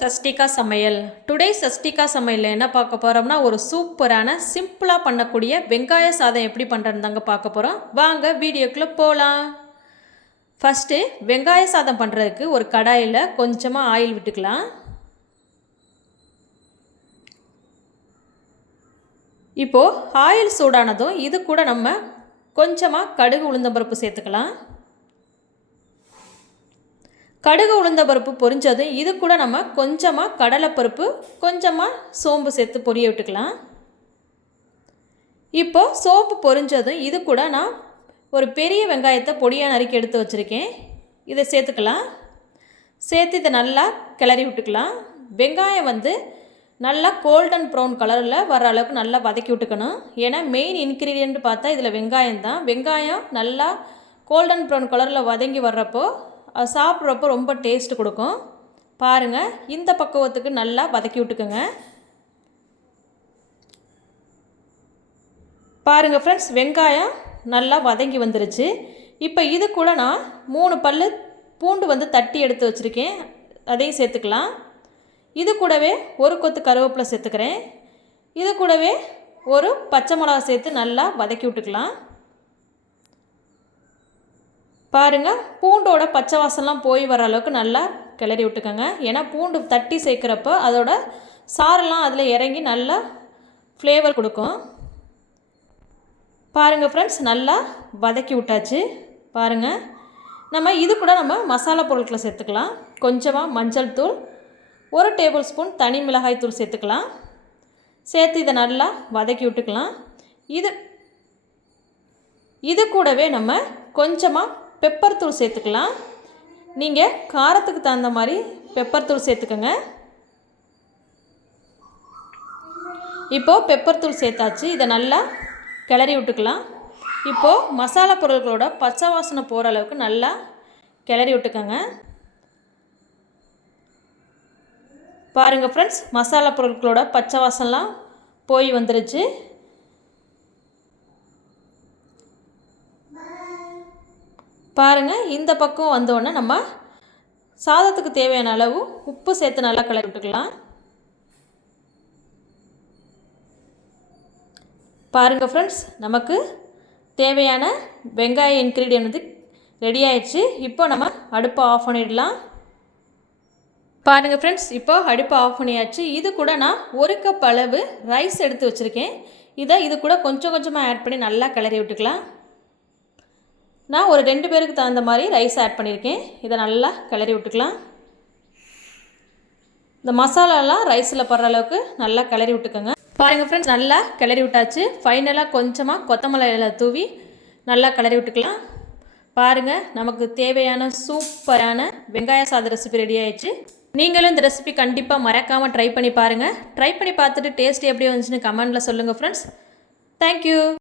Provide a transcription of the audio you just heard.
சஷ்டிகா சமையல் டுடே சஷ்டிகா சமையலில் என்ன பார்க்க போகிறோம்னா ஒரு சூப்பரான சிம்பிளாக பண்ணக்கூடிய வெங்காய சாதம் எப்படி பண்ணுறதுன்னு தாங்க பார்க்க போகிறோம் வாங்க வீடியோக்குள்ளே போகலாம் ஃபஸ்ட்டு வெங்காய சாதம் பண்ணுறதுக்கு ஒரு கடாயில் கொஞ்சமாக ஆயில் விட்டுக்கலாம். இப்போது ஆயில் சூடானதும் இது கூட நம்ம கொஞ்சமாக கடுகு உளுந்தம்பருப்பு சேர்த்துக்கலாம். கடுகு உளுந்த பருப்பு பொரிஞ்சதும் இது கூட நம்ம கொஞ்சமாக கடலைப்பருப்பு கொஞ்சமாக சோம்பு சேர்த்து பொரிய விட்டுக்கலாம். இப்போது சோப்பு பொரிஞ்சதும் இது கூட நான் ஒரு பெரிய வெங்காயத்தை பொடியாக நறுக்கி எடுத்து வச்சுருக்கேன். இதை சேர்த்துக்கலாம். சேர்த்து இதை நல்லா கிளறி விட்டுக்கலாம். வெங்காயம் வந்து நல்லா கோல்டன் ப்ரௌன் கலரில் வர அளவுக்கு நல்லா வதக்கி விட்டுக்கணும். ஏன்னா மெயின் இன்க்ரீடியன்ட் பார்த்தா இதில் வெங்காயம் தான். வெங்காயம் நல்லா கோல்டன் ப்ரௌன் கலரில் வதங்கி வர்றப்போ சாப்பிட்றப்போ ரொம்ப டேஸ்ட் கொடுக்கும். பாருங்கள் இந்த பக்குவத்துக்கு நல்லா வதக்கி விட்டுக்குங்க. பாருங்கள் ஃப்ரெண்ட்ஸ் வெங்காயம் நல்லா வதங்கி வந்துருச்சு. இப்போ இது கூட நான் மூணு பல் பூண்டு வந்து தட்டி எடுத்து வச்சுருக்கேன். அதையும் சேர்த்துக்கலாம். இது கூடவே ஒரு கொத்து கருவேப்பிலை சேர்த்துக்கிறேன். இது கூடவே ஒரு பச்சை மிளகா சேர்த்து நல்லா வதக்கி விட்டுக்கலாம். பாருங்கள் பூண்டோட பச்சை வாசம்லாம் போய் வர அளவுக்கு நல்லா கிளறி விட்டுக்கோங்க. ஏன்னா பூண்டு தட்டி சேர்க்குறப்போ அதோட சாரெல்லாம் அதில் இறங்கி நல்லா ஃப்ளேவர் கொடுக்கும். பாருங்கள் ஃப்ரெண்ட்ஸ் நல்லா வதக்கி விட்டாச்சு. பாருங்கள் நம்ம இது கூட நம்ம மசாலா பொருட்களை சேர்த்துக்கலாம். கொஞ்சமாக மஞ்சள் தூள் ஒரு டேபிள் ஸ்பூன் தனி மிளகாய் தூள் சேர்த்துக்கலாம். சேர்த்து இதை நல்லா வதக்கி விட்டுக்கலாம். இது இது கூடவே நம்ம கொஞ்சமாக பெப்பர் தூள் சேர்த்துக்கலாம். நீங்கள் காரத்துக்கு தகுந்த மாதிரி பெப்பர் தூள் சேர்த்துக்கோங்க. இப்போது பெப்பர் தூள் சேர்த்தாச்சு. இதை நல்லா கிளறி விட்டுக்கலாம். இப்போது மசாலா பொருட்களோட பச்சை வாசனை போகிற அளவுக்கு நல்லா கிளறி விட்டுக்கோங்க. பாருங்கள் ஃப்ரெண்ட்ஸ் மசாலா பொருட்களோட பச்சை வாசம்லாம் போய் வந்துருச்சு. பாருங்கள் இந்த பக்கம் வந்தோடனே நம்ம சாதத்துக்கு தேவையான அளவு உப்பு சேர்த்து நல்லா கிளறி விட்டுக்கலாம். பாருங்கள் ஃப்ரெண்ட்ஸ் நமக்கு தேவையான வெங்காய இன்க்ரீடியன்ட் வந்து ரெடி ஆயிடுச்சு. இப்போ நம்ம அடுப்பை ஆஃப் பண்ணிடலாம். பாருங்கள் ஃப்ரெண்ட்ஸ் இப்போ அடுப்பை ஆஃப் பண்ணியாச்சு. இது கூட நான் ஒரு கப் அளவு ரைஸ் எடுத்து வச்சுருக்கேன். இதை இது கூட கொஞ்சம் கொஞ்சமாக ஆட் பண்ணி நல்லா கிளறி விட்டுக்கலாம். நான் ஒரு ரெண்டு பேருக்கு தகுந்த மாதிரி ரைஸ் ஆட் பண்ணியிருக்கேன். இதை நல்லா கிளறி விட்டுக்கலாம். இந்த மசாலாலாம் ரைஸில் படுற அளவுக்கு நல்லா கிளறி விட்டுக்கோங்க. பாருங்கள் ஃப்ரெண்ட்ஸ் நல்லா கிளறி விட்டாச்சு. ஃபைனலாக கொஞ்சமாக கொத்தமல்லி தூவி நல்லா கிளறி விட்டுக்கலாம். பாருங்கள் நமக்கு தேவையான சூப்பரான வெங்காய சாத ரெசிபி ரெடி ஆயிடுச்சு. நீங்களும் இந்த ரெசிபி கண்டிப்பாக மறக்காமல் ட்ரை பண்ணி பாருங்கள் ட்ரை பண்ணி பார்த்துட்டு டேஸ்ட் எப்படி வந்துச்சுன்னு கமெண்ட்டில் சொல்லுங்கள் ஃப்ரெண்ட்ஸ் தேங்க்யூ